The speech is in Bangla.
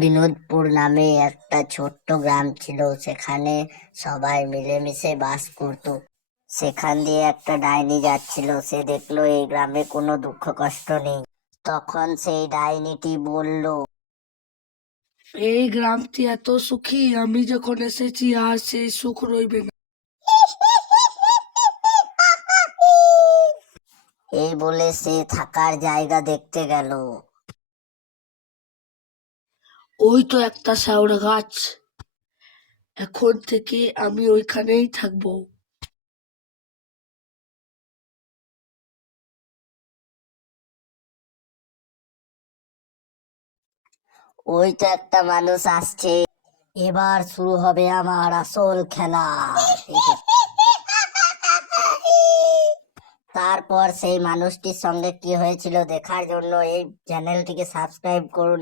বিনোদপুর নামে একটা ছোট্ট গ্রাম ছিল। সেখানে সবাই মিলেমিশে বাস করতো। সেখান দিয়ে একটা ডাইনি যাচ্ছিল। সে দেখলো এই গ্রামে কোনো দুঃখ কষ্ট নেই। তখন সেই ডাইনিটি বলল, এই গ্রামটি এত সুখী, আমি যখন এসেছি আর সেই সুখ রইবে না। এই বলে সে থাকার জায়গা দেখতে গেল। ওই তো একটা শ্যাওড়া গাছ, এখন থেকে আমি ওইখানেই থাকবো। ওই তো একটা মানুষ আসছে, এবার শুরু হবে আমার আসল খেলা। তারপর সেই মানুষটির সঙ্গে কি হয়েছিল দেখার জন্য এই চ্যানেলটিকে সাবস্ক্রাইব করুন।